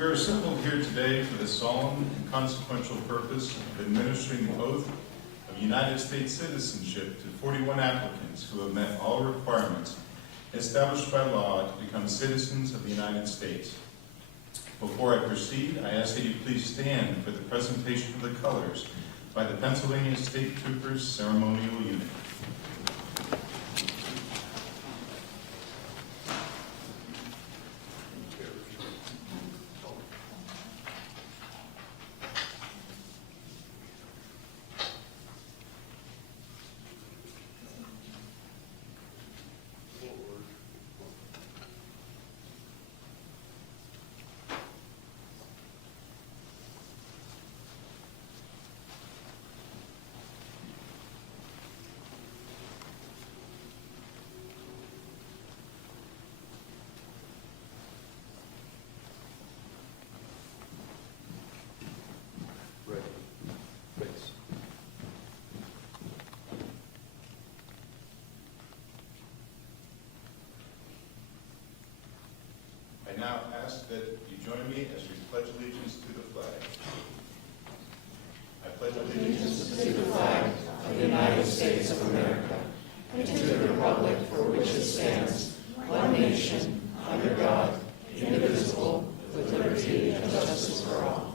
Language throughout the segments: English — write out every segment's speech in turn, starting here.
We are assembled here today for the solemn and consequential purpose of administering the oath of United States citizenship to 41 applicants who have met all requirements established by law to become citizens of the United States. Before I proceed, I ask that you please stand for the presentation of the colors by the Pennsylvania State Troopers Ceremonial Unit. I now ask that you join me as we pledge allegiance to the flag. I pledge allegiance to the flag of the United States of America and to the republic for which it stands, one nation, under God, indivisible, with liberty and justice for all.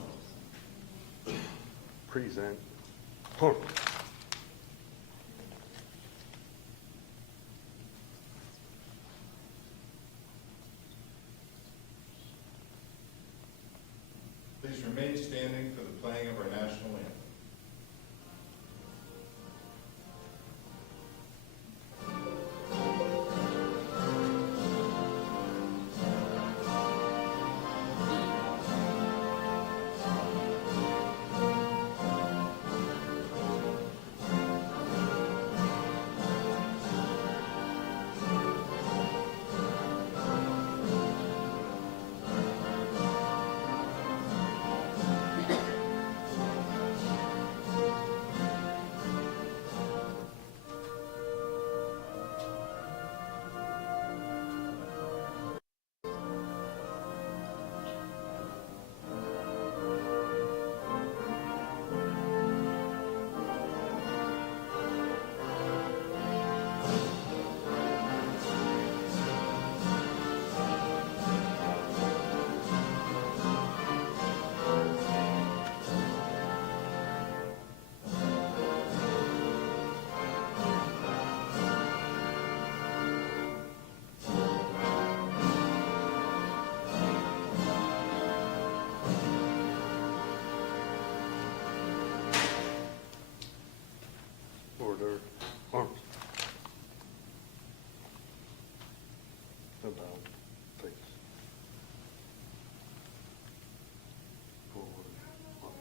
Present. Please remain standing for the playing of our national anthem. Order. Arms. About face. Forward. Arms.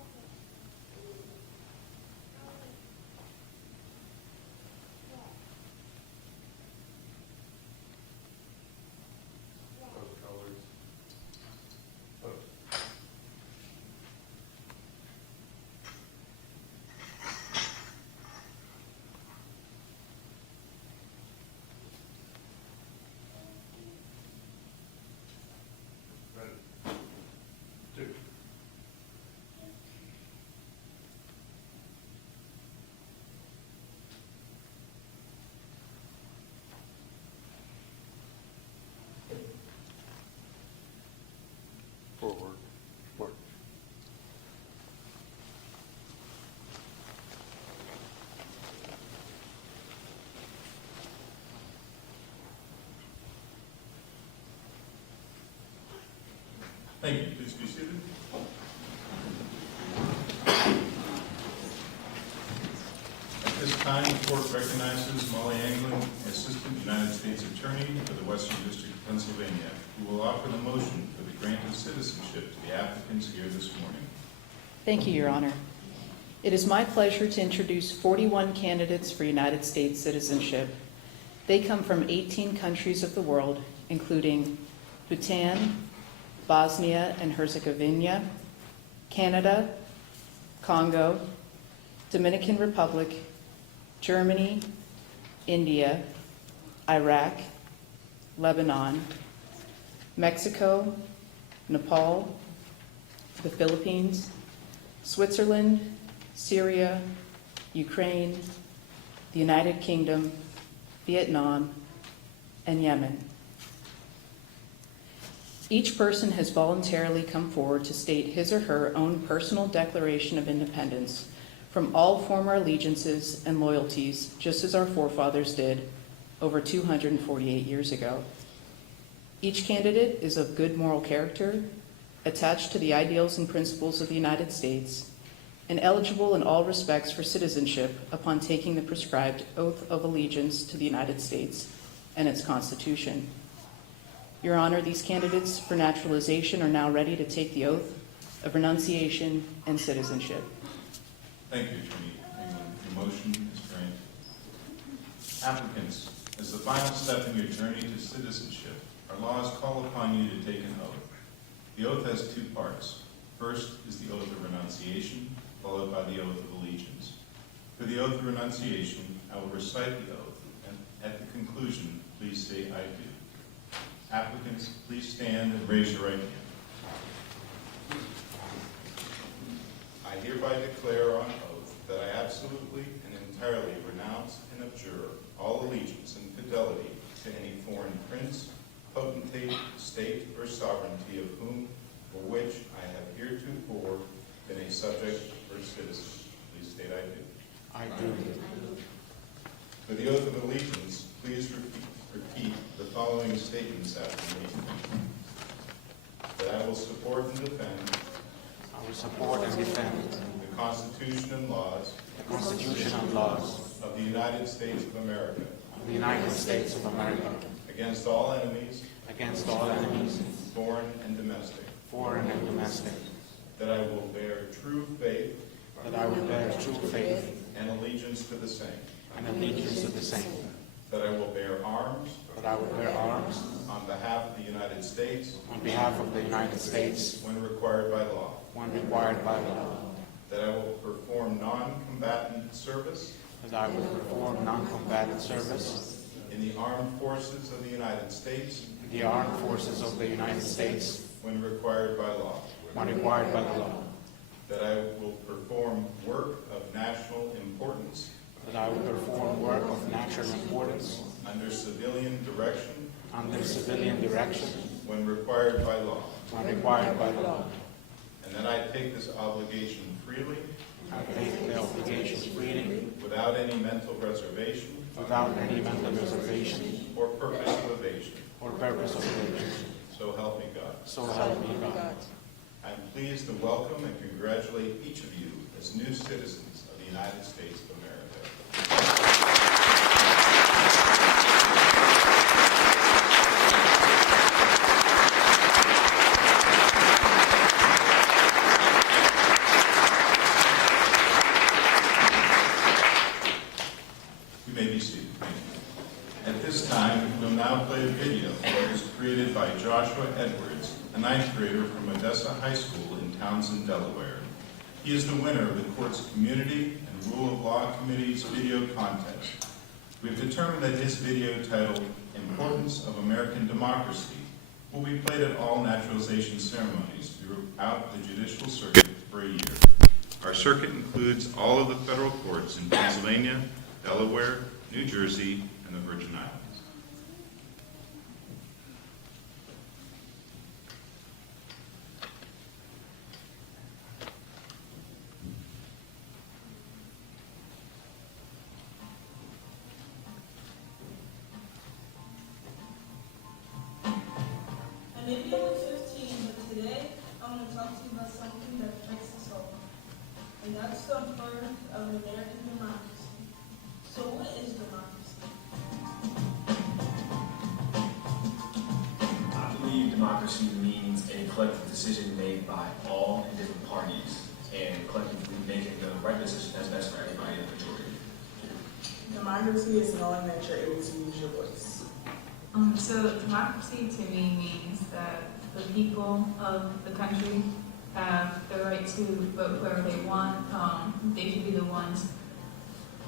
Both colors. Both. Ready. Two. Forward. March. Thank you. Please be seated. At this time, the court recognizes Molly Anglin, Assistant United States Attorney for the Western District of Pennsylvania, who will offer the motion for the grant of citizenship to the applicants here this morning. Thank you, Your Honor. It is my pleasure to introduce 41 candidates for United States citizenship. They come from 18 countries of the world, including Bhutan, Bosnia and Herzegovina, Canada, Congo, Dominican Republic, Germany, India, Iraq, Lebanon, Mexico, Nepal, the Philippines, Switzerland, Syria, Ukraine, the United Kingdom, Vietnam, and Yemen. Each person has voluntarily come forward to state his or her own personal declaration of independence from all former allegiances and loyalties, just as our forefathers did over 248 years ago. Each candidate is of good moral character, attached to the ideals and principles of the United States, and eligible in all respects for citizenship upon taking the prescribed oath of allegiance to the United States and its Constitution. Your Honor, these candidates for naturalization are now ready to take the oath of renunciation and citizenship. Thank you, Attorney England. Your motion is granted. Applicants, as the final step in your journey to citizenship, our laws call upon you to take an oath. The oath has two parts. First is the oath of renunciation, followed by the oath of allegiance. For the oath of renunciation, I will recite the oath, and at the conclusion, please say, "I do." Applicants, please stand and raise your right hand. I hereby declare on oath that I absolutely and entirely renounce and abjure all allegiance and fidelity to any foreign prince, potentate, state, or sovereignty of whom or which I have heretofore been a subject or citizen. Please state, "I do." I do. For the oath of allegiance, please repeat the following statements after me. That I will support and defend I will support and defend the Constitution and laws the Constitution and laws of the United States of America of the United States of America against all enemies, against all enemies, foreign and domestic. foreign and domestic, That I will bear true faith that I will bear true faith and allegiance to the same. and allegiance to the same, That I will bear arms that I will bear arms on behalf of the United States on behalf of the United States when required by law. when required by law, That I will perform non-combatant service that I will perform non-combatant service in the armed forces of the United States in the armed forces of the United States when required by law. when required by the law, That I will perform work of national importance that I will perform work of national importance under civilian direction under civilian direction when required by law. when required by law. And that I take this obligation freely I take the obligation freely without any mental reservation without any mental reservation or purpose of evasion. or purpose of evasion. So help me God. So help me God. I am pleased to welcome and congratulate each of you as new citizens of the United States of America. You may be seated. Thank you. At this time, we'll now play a video that was created by Joshua Edwards, a ninth grader from Odessa High School in Townsend, Delaware. He is the winner of the court's Community and Rule of Law Committee's video contest. We've determined that his video titled Importance of American Democracy will be played at all naturalization ceremonies throughout the judicial circuit for a year. Our circuit includes all of the federal courts in Pennsylvania, Delaware, New Jersey, and the Virgin Islands. I may be only 15, but today I want to talk to you about something that affects us all. And that's the birth of American democracy. So what is democracy? I believe democracy means a collective decision made by all and different parties and collectively making the right decision that's best for everybody in the majority. Democracy is knowing that you're able to use your voice. So democracy to me means that the people of the country have the right to vote whoever they want. They should be the ones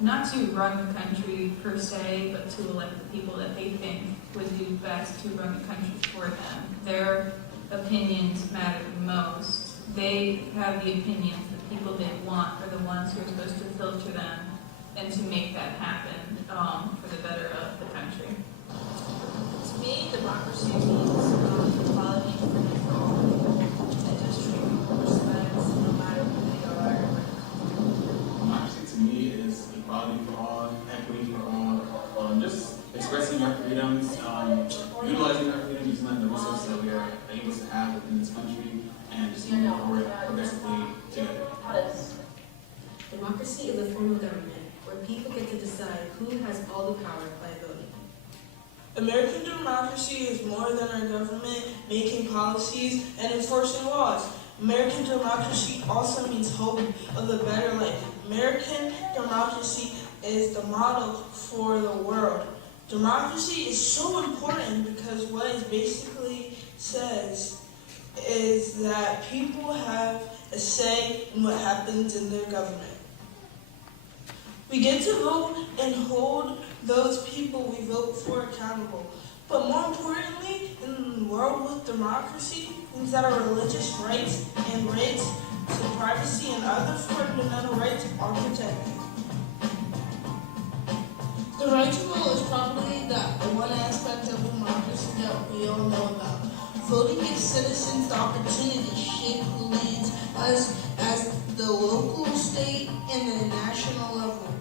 not to run the country per se, but to elect the people that they think would do best to run the country for them. Their opinions matter the most. they have the opinions, the people they want are the ones who are supposed to filter them and to make that happen for the better of the country. To me, democracy means equality for all people and just treating people with respect no matter who they are or where they come from. Democracy to me is equality for all, equity for all, just expressing your freedoms, utilizing our freedoms, using the resources that we are able to have within this country, and just moving forward progressively together. Democracy is a form of government where people get to decide who has all the power by voting. American democracy is more than our government making policies and enforcing laws. American democracy also means hope of a better life. American democracy is the model for the world. Democracy is so important because what it basically says is that people have a say in what happens in their government. We get to vote and hold those people we vote for accountable. But more importantly, in a world with democracy, means that our religious rights and rights to privacy and other fundamental rights are protected. The right to vote is probably the one aspect of democracy that we all know about. Voting gives citizens the opportunity to shape who leads us as the local, state, and the national level.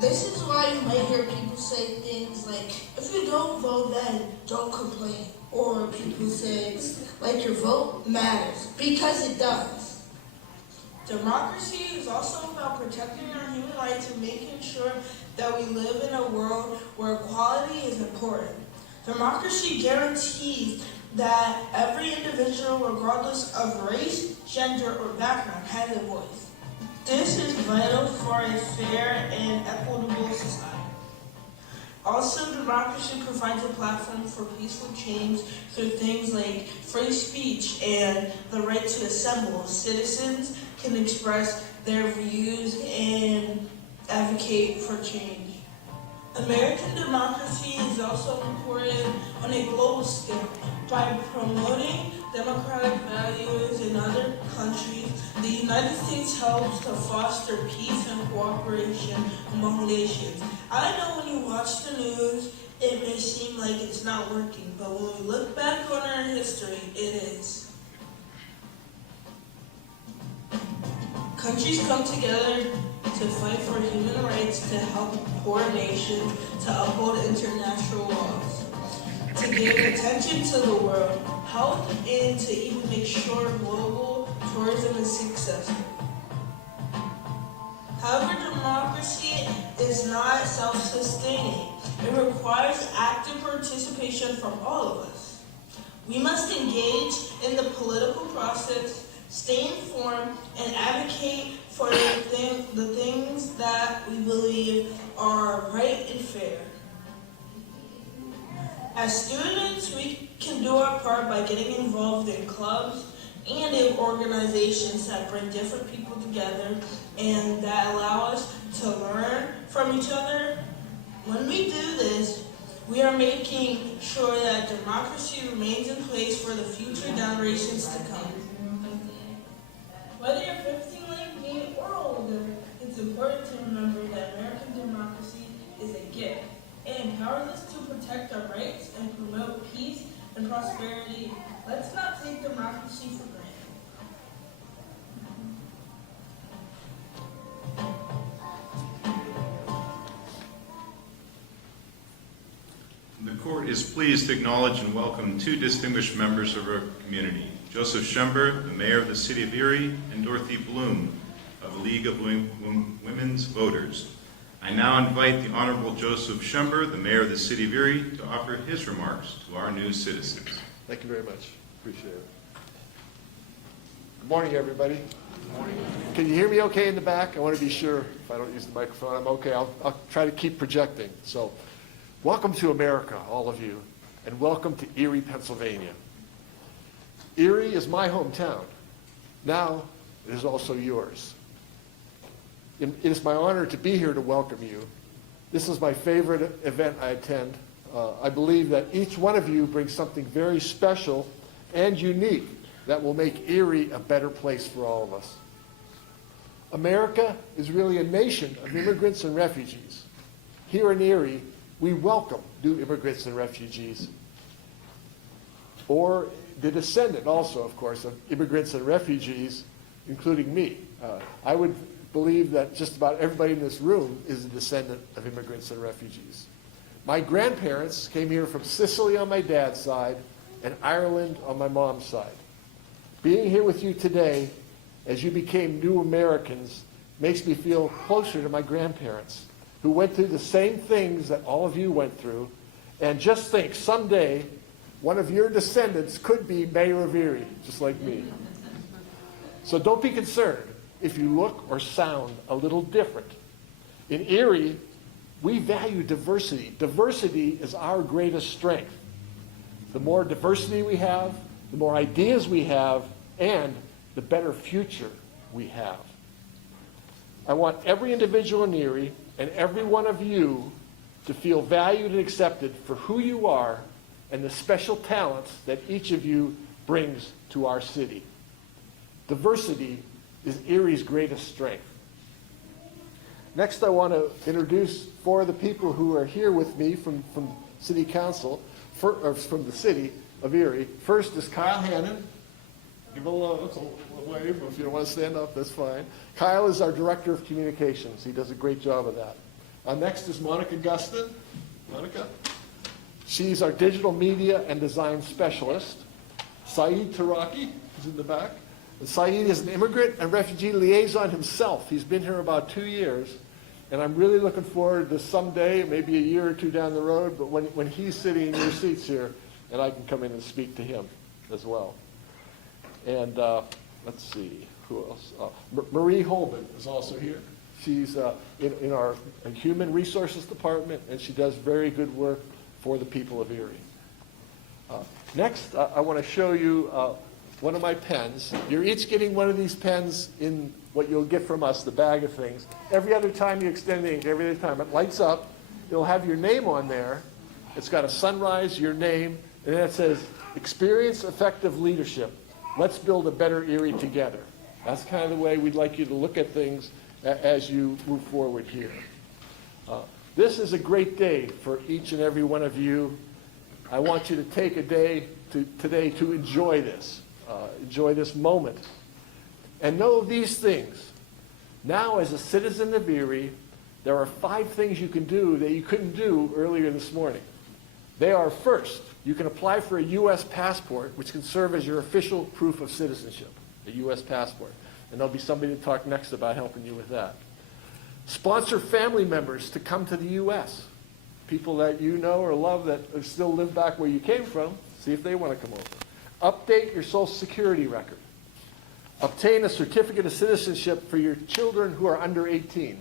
This is why you might hear people say things like, if you don't vote then, don't complain. Or people say, like, your vote matters, because it does. Democracy is also about protecting our human rights and making sure that we live in a world where equality is important. Democracy guarantees that every individual, regardless of race, gender, or background, has a voice. This is vital for a fair and equitable society. Also, democracy provides a platform for peaceful change through things like free speech and the right to assemble. Citizens can express their views and advocate for change. American democracy is also important on a global scale. By promoting democratic values in other countries, the United States helps to foster peace and cooperation among nations. I know when you watch the news, it may seem like it's not working, but when we look back on our history, it is. Countries come together to fight for human rights, to help poor nations, to uphold international laws, to give attention to the world, health, and to even make sure global tourism is successful. However, democracy is not self-sustaining. It requires active participation from all of us. We must engage in the political process, stay informed, and advocate for the things that we believe are right and fair. As students, we can do our part by getting involved in clubs and in organizations that bring different people together and that allow us to learn from each other. When we do this, we are making sure that democracy remains in place for the future generations to come. Whether you're 15 like me or older, it's important to remember that American democracy is a gift. It empowers us to protect our rights and promote peace and prosperity. Let's not take democracy for granted. The court is pleased to acknowledge and welcome two distinguished members of our community, Joseph Schember, the mayor of the city of Erie, and Dorothy Bloom of the League of Women's Voters. I now invite the Honorable Joseph Schember, the mayor of the city of Erie, to offer his remarks to our new citizens. Thank you very much. Appreciate it. Good morning, everybody. Good morning. Can you hear me okay in the back? I want to be sure if I don't use the microphone, I'm okay. I'll try to keep projecting. So, welcome to America, all of you, and welcome to Erie, Pennsylvania. Erie is my hometown. Now, it is also yours. It is my honor to be here to welcome you. This is my favorite event I attend. I believe that each one of you brings something very special and unique that will make Erie a better place for all of us. America is really a nation of immigrants and refugees. Here in Erie, we welcome new immigrants and refugees, or the descendant also, of course, of immigrants and refugees, including me. I would believe that just about everybody in this room is a descendant of immigrants and refugees. My grandparents came here from Sicily on my dad's side and Ireland on my mom's side. Being here with you today, as you became new Americans, makes me feel closer to my grandparents, who went through the same things that all of you went through. And just think, someday, one of your descendants could be mayor of Erie, just like me. So don't be concerned if you look or sound a little different. In Erie, we value diversity. Diversity is our greatest strength. The more diversity we have, the more ideas we have, and the better future we have. I want every individual in Erie and every one of you to feel valued and accepted for who you are and the special talents that each of you brings to our city. Diversity is Erie's greatest strength. Next, I want to introduce four of the people who are here with me from City Council, from the city of Erie. First is Kyle Hannon. Give a wave. If you don't want to stand up, that's fine. Kyle is our Director of Communications. He does a great job of that. Next is Monica Gustin. Monica? She's our Digital Media and Design Specialist. Saeed Taraki is in the back. And Saeed is an immigrant and refugee liaison himself. He's been here about 2 years. And I'm really looking forward to someday, maybe a year or two down the road, but when he's sitting in your seats here, and I can come in and speak to him as well. And let's see, who else? Marie Holman is also here. She's in our Human Resources Department, and she does very good work for the people of Erie. Next, I want to show you one of my pens. You're each getting one of these pens in what you'll get from us, the bag of things. Every other time you extend the ink, every other time it lights up, it'll have your name on there. It's got a sunrise, your name, and then it says, experience effective leadership. Let's build a better Erie together. That's kind of the way we'd like you to look at things as you move forward here. This is a great day for each and every one of you. I want you to take a day today to enjoy this moment. And know these things. Now, as a citizen of Erie, there are 5 things you can do that you couldn't do earlier this morning. They are, first, you can apply for a U.S. passport, which can serve as your official proof of citizenship, a U.S. passport. And there'll be somebody to talk next about helping you with that. Sponsor family members to come to the U.S. People that you know or love that still live back where you came from, see if they want to come over. Update your Social Security record. Obtain a certificate of citizenship for your children who are under 18.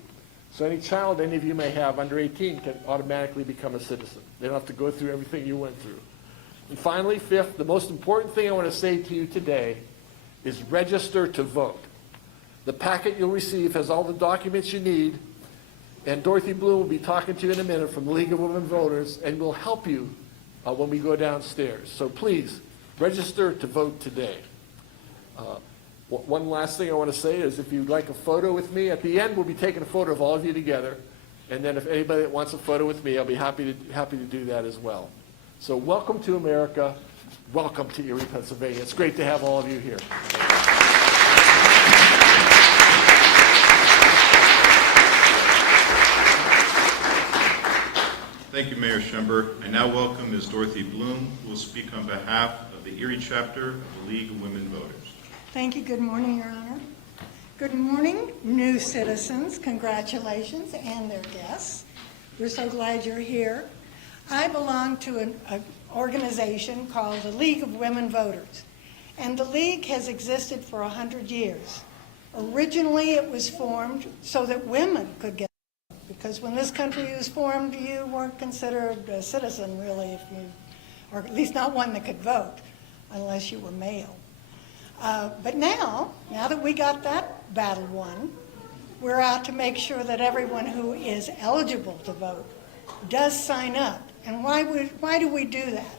So any child any of you may have under 18 can automatically become a citizen. They don't have to go through everything you went through. And finally, 5th, the most important thing I want to say to you today is register to vote. The packet you'll receive has all the documents you need, and Dorothy Bloom will be talking to you in a minute from the League of Women Voters, and will help you when we go downstairs. So please, register to vote today. One last thing I want to say is if you'd like a photo with me, at the end we'll be taking a photo of all of you together, and then if anybody that wants a photo with me, I'll be happy to do that as well. So welcome to America. Welcome to Erie, Pennsylvania. It's great to have all of you here. Thank you, Mayor Schember. I now welcome Ms. Dorothy Bloom, who will speak on behalf of the Erie chapter of the League of Women Voters. Thank you. Good morning, Your Honor. Good morning, new citizens. Congratulations, and their guests. We're so glad you're here. I belong to an organization called the League of Women Voters, and the League has existed for 100 years. Originally, it was formed so that women could get vote, because when this country was formed, you weren't considered a citizen, really, or at least not one that could vote, unless you were male. But now that we got that battle won, we're out to make sure that everyone who is eligible to vote does sign up. And why do we do that?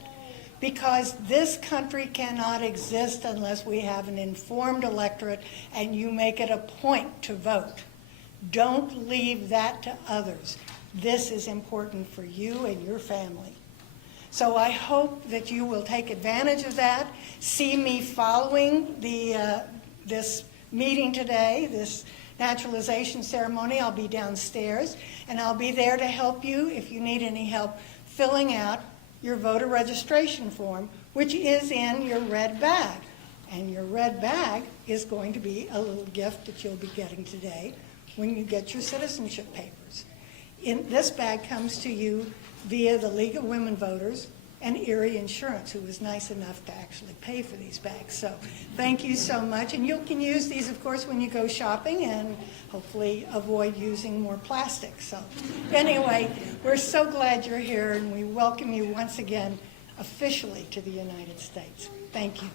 because this country cannot exist unless we have an informed electorate and you make it a point to vote. Don't leave that to others. This is important for you and your family. So I hope that you will take advantage of that. See me following this meeting today, this naturalization ceremony. I'll be downstairs, and I'll be there to help you if you need any help filling out your voter registration form, which is in your red bag. And your red bag is going to be a little gift that you'll be getting today when you get your citizenship papers. This bag comes to you via the League of Women Voters and Erie Insurance, who was nice enough to actually pay for these bags. So thank you so much. And you can use these, of course, when you go shopping, and hopefully avoid using more plastic. So anyway, we're so glad you're here, and we welcome you once again officially to the United States. Thank you.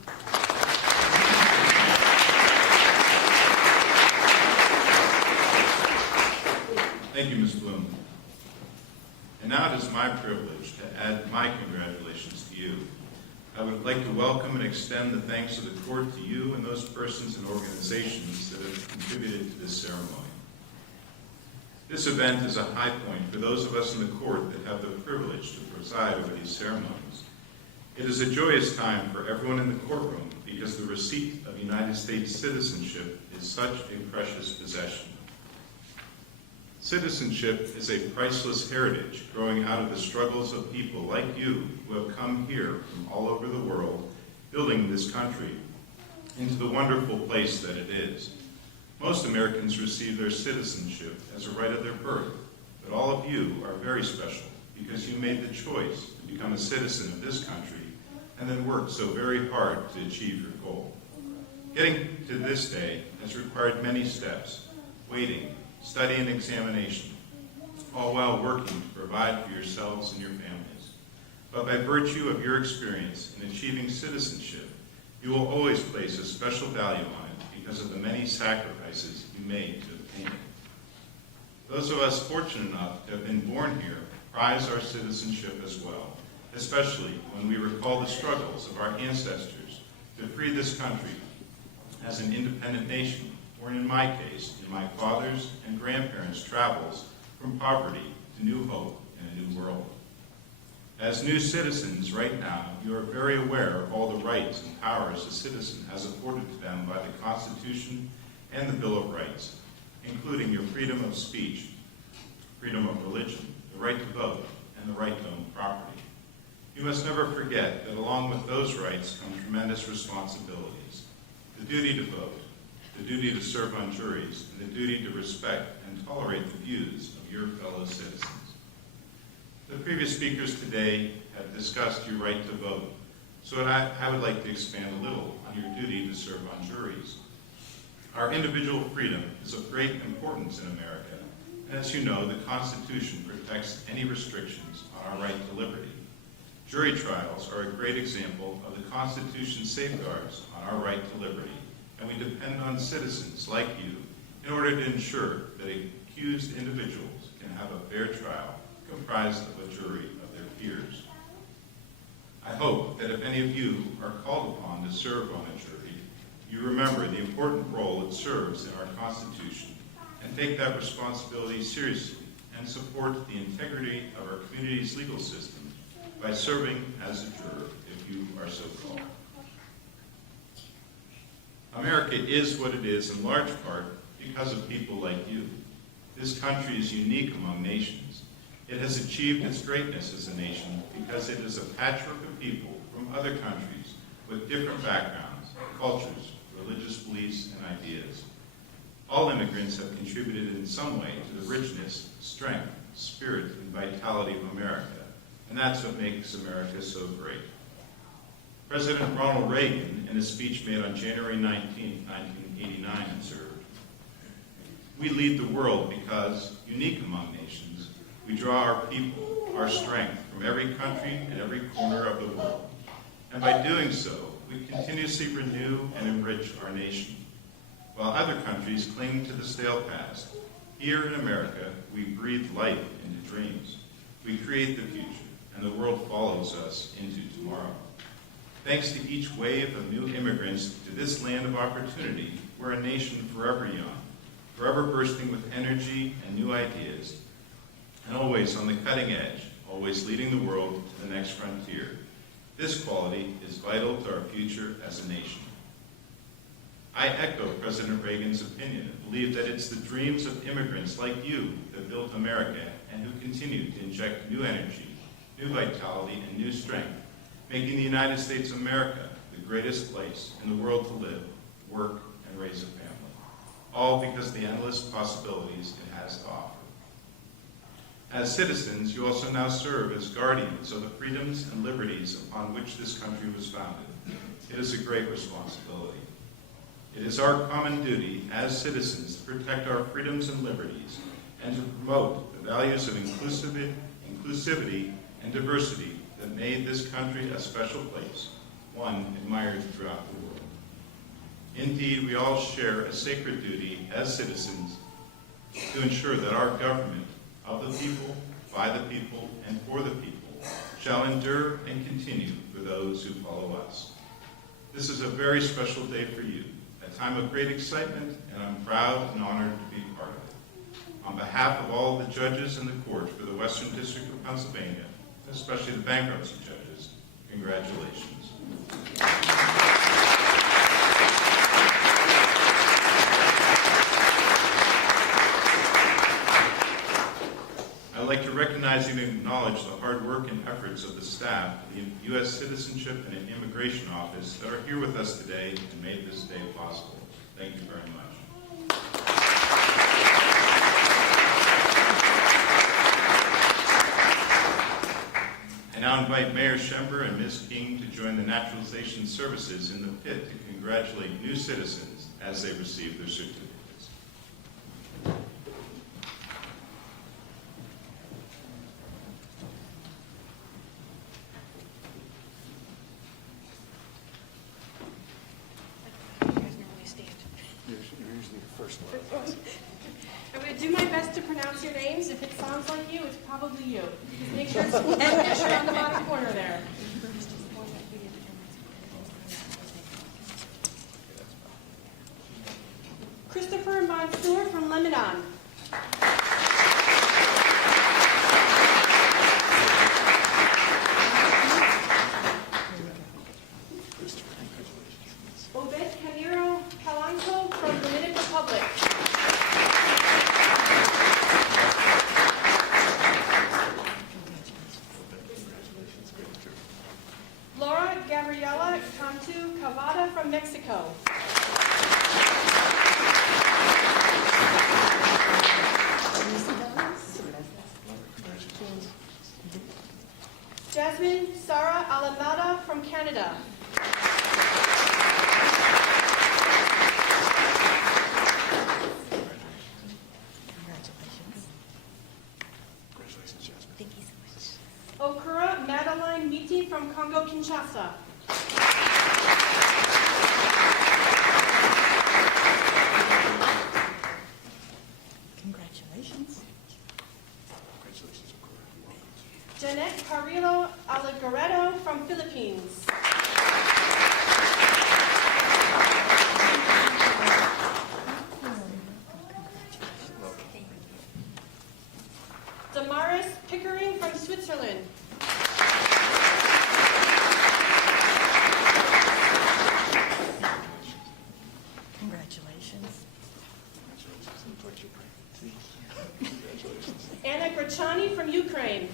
Thank you, Ms. Bloom. And now it is my privilege to add my congratulations to you. I would like to welcome and extend the thanks of the court to you and those persons and organizations that have contributed to this ceremony. This event is a high point for those of us in the court that have the privilege to preside over these ceremonies. It is a joyous time for everyone in the courtroom because the receipt of United States citizenship is such a precious possession. Citizenship is a priceless heritage growing out of the struggles of people like you who have come here from all over the world, building this country into the wonderful place that it is. Most Americans receive their citizenship as a right of their birth, but all of you are very special because you made the choice to become a citizen of this country and then worked so very hard to achieve your goal. Getting to this day has required many steps, waiting, study, and examination, all while working to provide for yourselves and your families. But by virtue of your experience in achieving citizenship, you will always place a special value on it because of the many sacrifices you made to obtain it. Those of us fortunate enough to have been born here prize our citizenship as well, especially when we recall the struggles of our ancestors to free this country as an independent nation, or in my case, in my father's and grandparents' travels from poverty to new hope and a new world. As new citizens right now, you are very aware of all the rights and powers a citizen has afforded to them by the Constitution and the Bill of Rights, including your freedom of speech, freedom of religion, the right to vote, and the right to own property. You must never forget that along with those rights come tremendous responsibilities: the duty to vote, the duty to serve on juries, and the duty to respect and tolerate the views of your fellow citizens. The previous speakers today have discussed your right to vote, so I would like to expand a little on your duty to serve on juries. Our individual freedom is of great importance in America, and as you know, the Constitution protects any restrictions on our right to liberty. Jury trials are a great example of the Constitution's safeguards on our right to liberty, and we depend on citizens like you in order to ensure that accused individuals can have a fair trial comprised of a jury of their peers. I hope that if any of you are called upon to serve on a jury, you remember the important role it serves in our Constitution and take that responsibility seriously and support the integrity of our community's legal system by serving as a juror if you are so called. America is what it is in large part because of people like you. This country is unique among nations. It has achieved its greatness as a nation because it is a patchwork of people from other countries with different backgrounds, cultures, religious beliefs, and ideas. All immigrants have contributed in some way to the richness, strength, spirit, and vitality of America, and that's what makes America so great. President Ronald Reagan, in a speech made on January 19, 1989, observed, "We lead the world because, unique among nations, we draw our people, our strength, from every country and every corner of the world. And by doing so, we continuously renew and enrich our nation. While other countries cling to the stale past, here in America, we breathe life into dreams. We create the future, and the world follows us into tomorrow." Thanks to each wave of new immigrants to this land of opportunity, we're a nation forever young, forever bursting with energy and new ideas, and always on the cutting edge, always leading the world to the next frontier. This quality is vital to our future as a nation. I echo President Reagan's opinion and believe that it's the dreams of immigrants like you that built America and who continue to inject new energy, new vitality, and new strength, making the United States of America the greatest place in the world to live, work, and raise a family. All because of the endless possibilities it has to offer. As citizens, you also now serve as guardians of the freedoms and liberties upon which this country was founded. It is a great responsibility. It is our common duty as citizens to protect our freedoms and liberties and to promote the values of inclusivity and diversity that made this country a special place, one admired throughout the world. Indeed, we all share a sacred duty as citizens to ensure that our government, of the people, by the people, and for the people, shall endure and continue for those who follow us. This is a very special day for you, a time of great excitement, and I'm proud and honored to be part of it. On behalf of all the judges in the court for the Western District of Pennsylvania, especially the bankruptcy judges, congratulations. I'd like to recognize and acknowledge the hard work and efforts of the staff of the U.S. Citizenship and Immigration Office that are here with us today and made this day possible. Thank you very much. I now invite Mayor Schember and Ms. King to join the Naturalization Services in the pit to congratulate new citizens as they receive their certificates. I'm going to do my best to pronounce your names. If it sounds like you, it's probably you. Just make sure it's on the bottom corner there. Christopher Mansour from Lebanon. Obed Caniro Palanco from Dominican Republic. Laura Gabriela Cantu Cavada from Mexico. Jasmine Sarah Alamada from Canada. Okura Madeline Miti from Congo, Kinshasa. Congratulations. Janet Carrillo Alagaredo from Philippines. Damaris Pickering from Switzerland. Congratulations. Anna Grachani from Ukraine.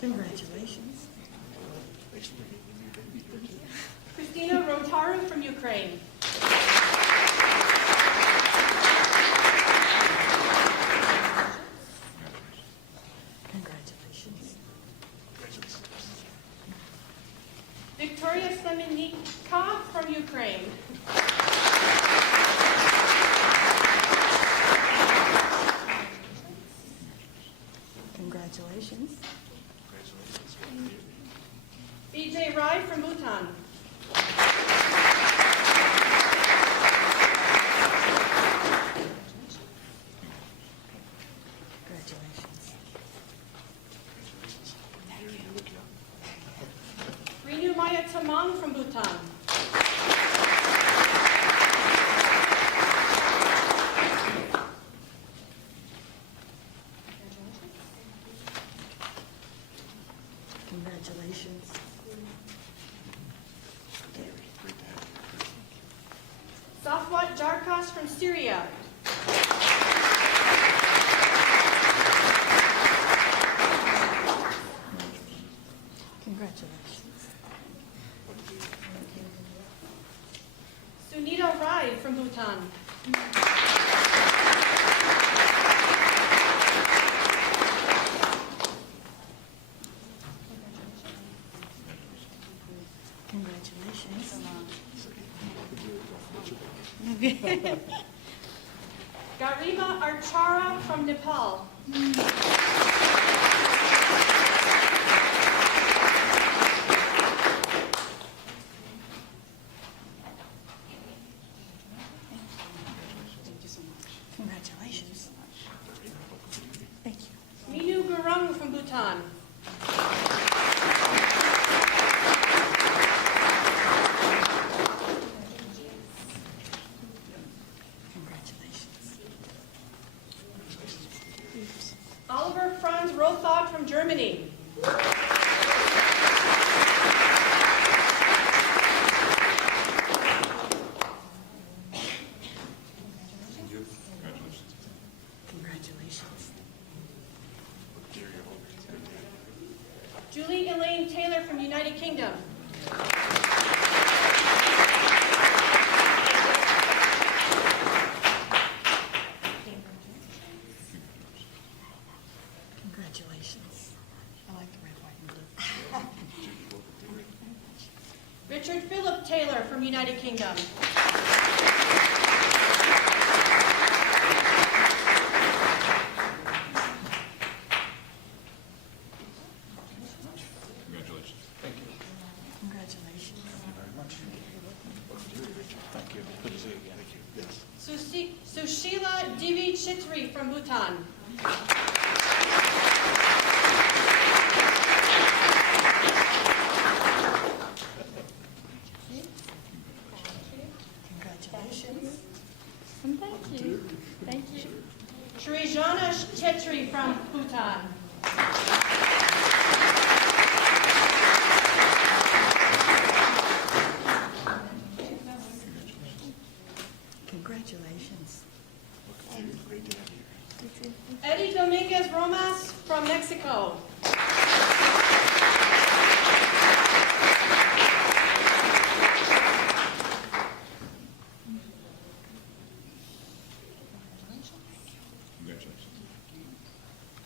Congratulations. Christina Rotaru from Ukraine. Congratulations. Victoria Semenika from Ukraine. Congratulations. BJ Rai from Bhutan. Congratulations. Tamang from Bhutan. Congratulations. Safwat Jarkas from Syria. Congratulations. Sunita Rai from Bhutan. Congratulations. Garima Archara from Nepal. Congratulations. Thank you. Minu Gurung from Bhutan. Congratulations. Oliver Franz Rothog from Germany. Congratulations. Julie Elaine Taylor from United Kingdom. Congratulations. I like the red, white, and blue. Richard Philip Taylor from United Kingdom. Congratulations. Sushila Divi Chitri from Bhutan. Congratulations. Thank you. Thank you. Srijana Chetri from Bhutan. Congratulations. Eddie Dominguez Romas from Mexico.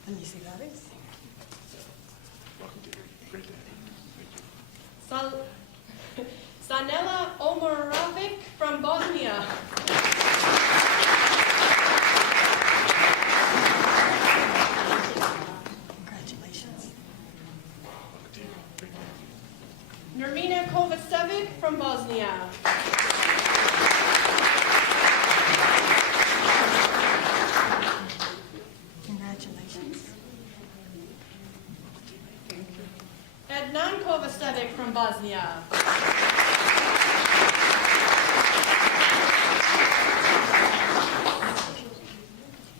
Let me see that is. Sanela Omoravic from Bosnia. Congratulations. Nermina Kovacevic from Bosnia. Congratulations. Adnan Kovacevic from Bosnia.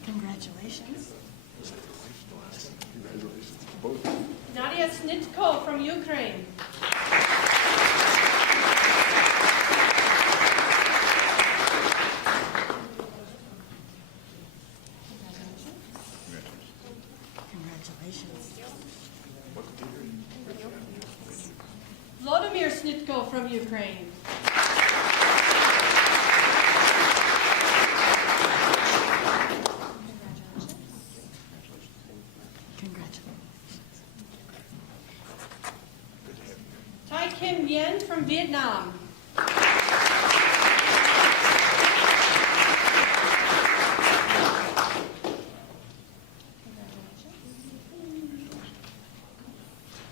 Congratulations. Nadia Snitko from Ukraine. Congratulations. Vladimir Snitko from Ukraine. Congratulations. Tai Kim Nguyen from Vietnam.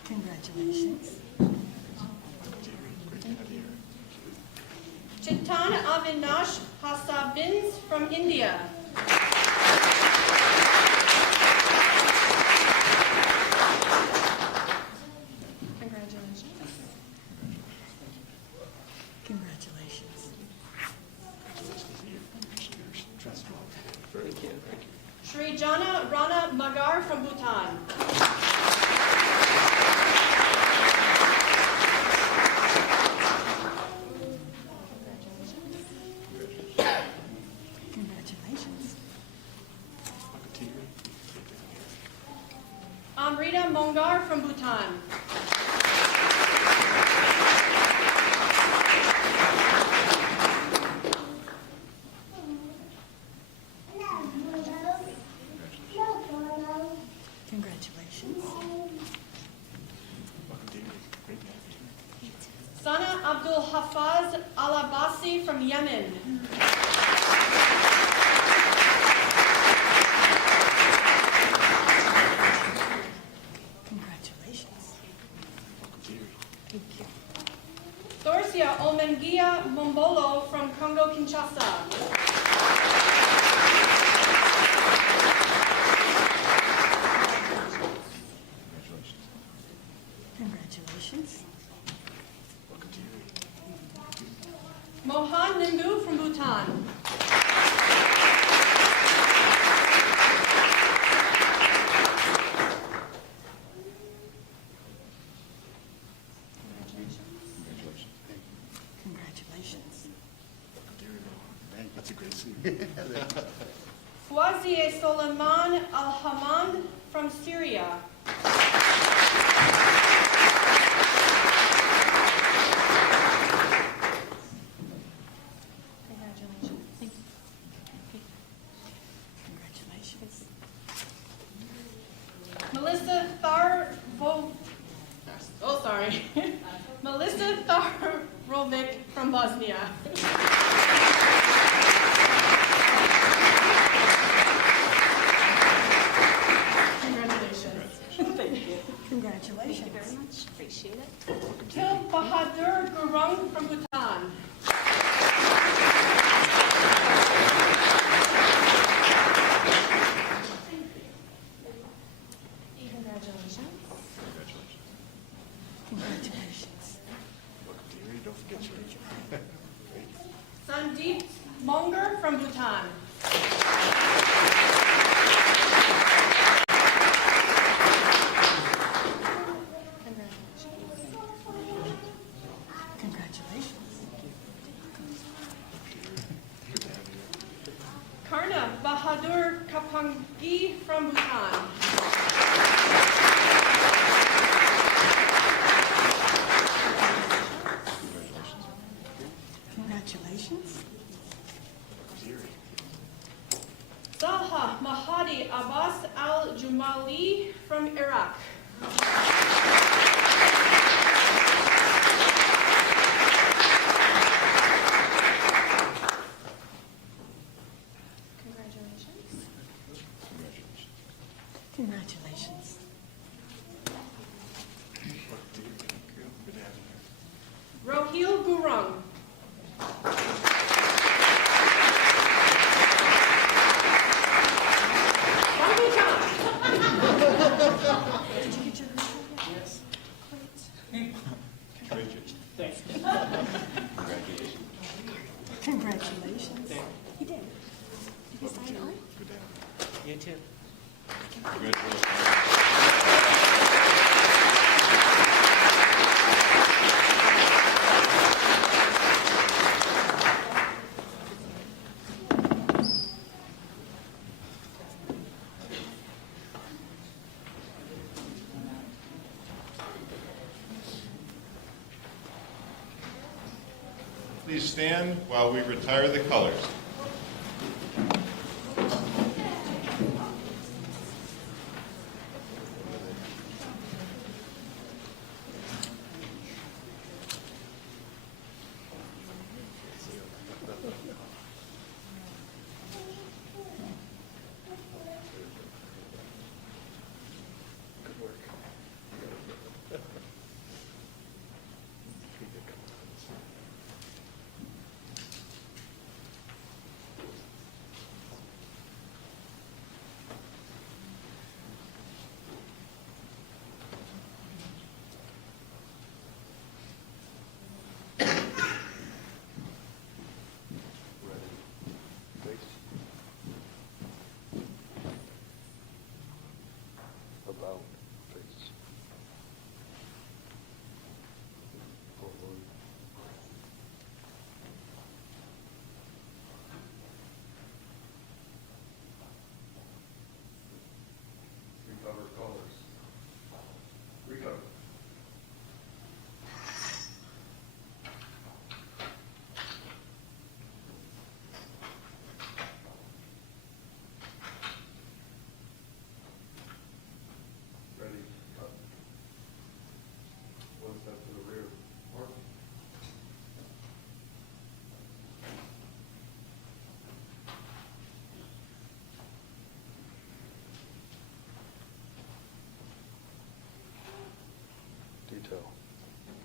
Congratulations. Chitan Avinash Hasabins from India. Congratulations. Bhutan. Congratulations. Amrita Mongar from Bhutan. Congratulations. Sana Abdul Hafaz Al-Abbasi from Yemen. Congratulations. Thank you. Dorcia Omengia Mombolo from Congo, Kinshasa. Congratulations. Mohan Nimbu from Bhutan. Congratulations. That's a great scene. Fouazieh Soleiman Al-Hamad from Syria. Congratulations. Melissa Melissa Tharovic from Bosnia. Congratulations. Thank you. Congratulations. Thank you very much. Appreciate it. Til Bahadur Gurung from Bhutan. Congratulations. Congratulations. Welcome to Erie. Don't forget your Sandeep Monger from Bhutan. Congratulations. Karna Bahadur Kapangi from Bhutan. Congratulations. Zaha Mahadi Abbas Al-Jumali from Iraq. Congratulations. Congratulations. Rohil Gurung. From Bhutan. Did you get your group? Yes. Thanks. Congratulations. He did. Did you sign on? You too. Please stand while we retire the colors.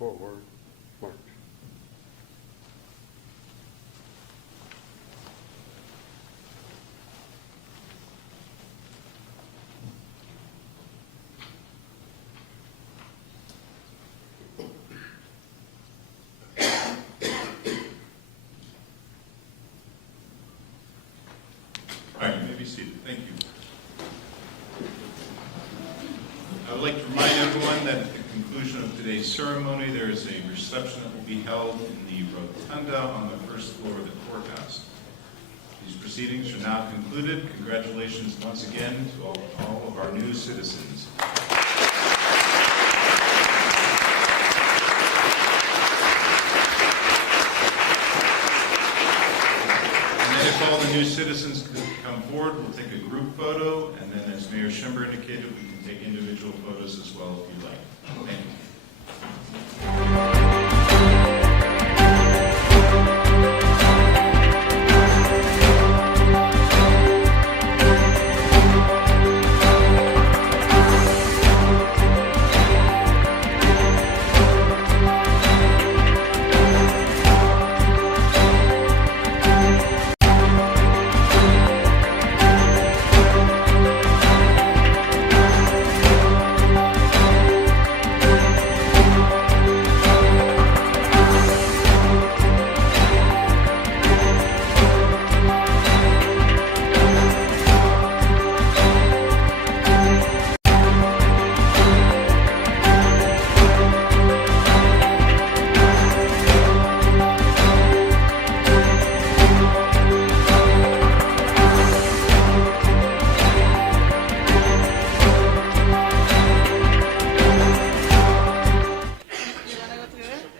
Forward. March. All right, you may be seated. Thank you. I would like to remind everyone that at the conclusion of today's ceremony, there is a reception that will be held in the rotunda on the first floor of the courthouse. These proceedings are now concluded. Congratulations once again to all of our new citizens. If all the new citizens could come forward, we'll take a group photo, and then as Mayor Schember indicated, we can take individual photos as well if you'd like.